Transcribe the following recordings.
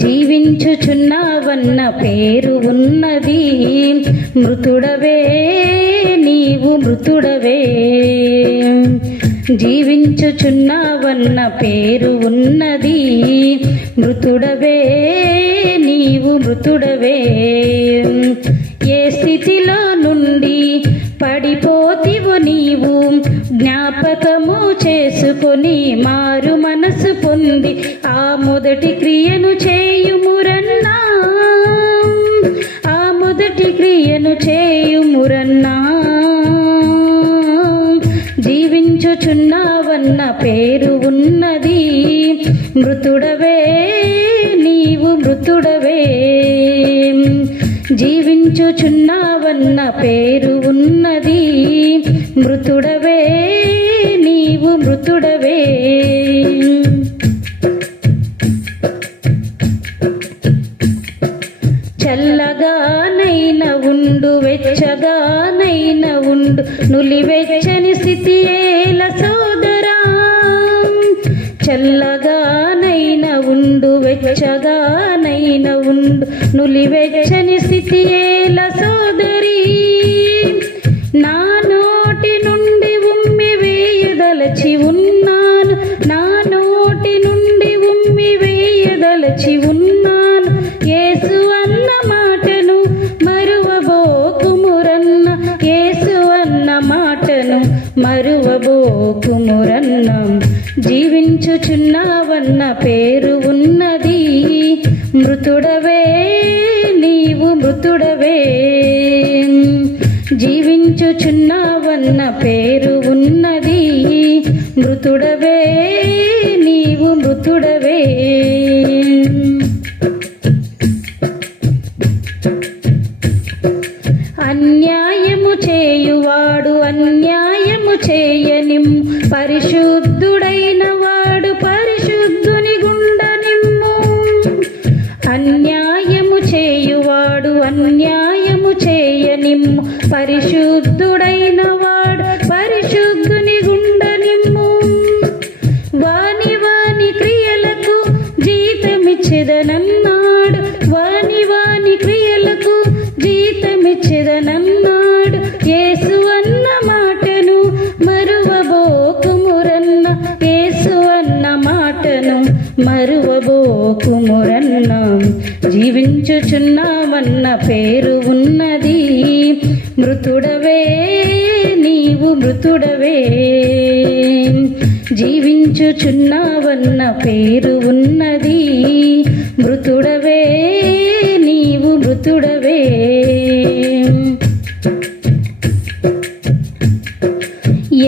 జీవించుచున్నావన్న పేరు ఉన్నది, మృతుడవే నీవు మృతుడవే. జీవించుచున్నావన్న పేరు ఉన్నది, మృతుడవే నీవు మృతుడవే. ఏ స్థితిలో నుండి పడిపోతివు నీవు జ్ఞాపకము చేసుకొని మారు మనసు పొంది ఆ మొదటి క్రియను చేయుమురన్నా, ఆ మొదటి క్రియను చేయుమురన్నా. జీవించుచున్నావన్న పేరు ఉన్నది, మృతుడవే నీవు మృతుడవే. జీవించుచున్నావన్న పేరు ఉన్నది, మృతుడవే నీవు మృతుడవే. చల్లగానైన ఉండు వెచ్చగానైన ఉండు నులివెచ్చని స్థితి ఏల సోదరా. చల్లగానైన ఉండు వెచ్చగానైన ఉండు నులివెచ్చని స్థితి ఏల సోదరి. నా నోటి నుండి ఉమ్మి వేయదలచి ఉన్నాను, నా నోటి నుండి ఉమ్మి వేయదలచి ఉన్నాను. యేసు అన్న మాటను మరువబోకుమురన్న, యేసు అన్న మాటను మరువబోకుమురన్న. జీవించుచున్నావన్న పేరు ఉన్నది, మృతుడవే నీవు మృతుడవే. జీవించుచున్నావన్న పేరు ఉన్నది, మృతుడవే నీవు మృతుడవే. అన్యాయము చేయువాడు అన్యాయము చేయనిమ్ము, పరిశుద్ధుడైన వాడు పరిశుద్ధుని గుండనిమ్ము. అన్యాయము చేయువాడు అన్యాయము చేయనిమ్ము, పరిశుద్ధుడైన వాడు పరిశుద్ధుని గుండనిమ్ము. వాని వాని క్రియలకు జీతమిచ్చెదనన్నాడు, వాని వాని క్రియలకు జీతమిచ్చెదనన్నాడు. యేసు అన్న మాటను మరువబోకుమురన్న, యేసు అన్న మాటను మరువబోకుమురన్న. జీవించుచున్నావన్న పేరు ఉన్నది, మృతుడవే నీవు మృతుడవే. జీవించుచున్నావన్న పేరు ఉన్నది, మృతుడవే నీవు మృతుడవే.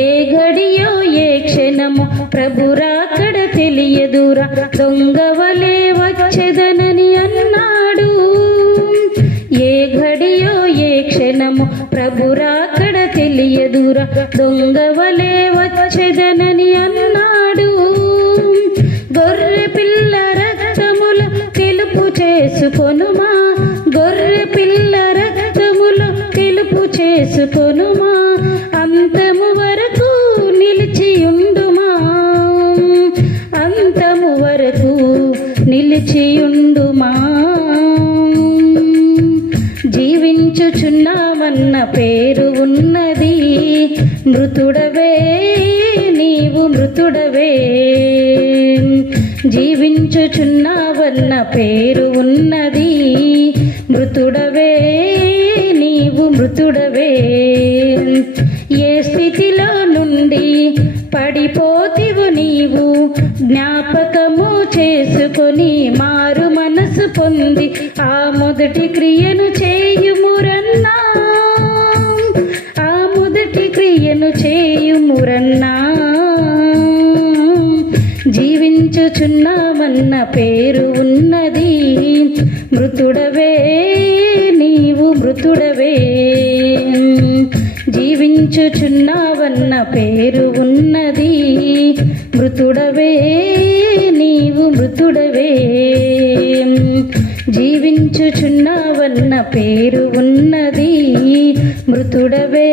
ఏ గడియో ఏ క్షణమో ప్రభురాకడ తెలియదురా, దొంగవలే వచ్చెదనని అన్నాడు. ఏ గడియో ఏ క్షణమో ప్రభురాకడ తెలియదురా, దొంగవలే వచ్చెదనని అన్నాడు. గొర్రె పిల్ల రక్తముల తెలుపు చేసుకొనుమా, గొర్రె పిల్ల రక్తముల తెలుపు చేసుకొనుమా. అంతము వరకు నిలిచియుండుమా, అంతము వరకు నిలిచియుండుమా. జీవించుచున్నావన్న పేరు ఉన్నది, మృతుడవే నీవు మృతుడవే. జీవించుచున్నావన్న పేరు ఉన్నది, మృతుడవే నీవు మృతుడవే. ఏ స్థితిలో నుండి పడిపోతివు నీవు జ్ఞాపకము చేసుకొని మారు మనసు పొంది ఆ మొదటి క్రియను చేయుమురన్నా, ఆ మొదటి క్రియను చేయుమురన్నా. జీవించుచున్నావన్న పేరు ఉన్నది, మృతుడవే నీవు మృతుడవే. జీవించుచున్నావన్న పేరు ఉన్నది, మృతుడవే నీవు మృతుడవే. జీవించుచున్నావన్న పేరు ఉన్నది, మృతుడవే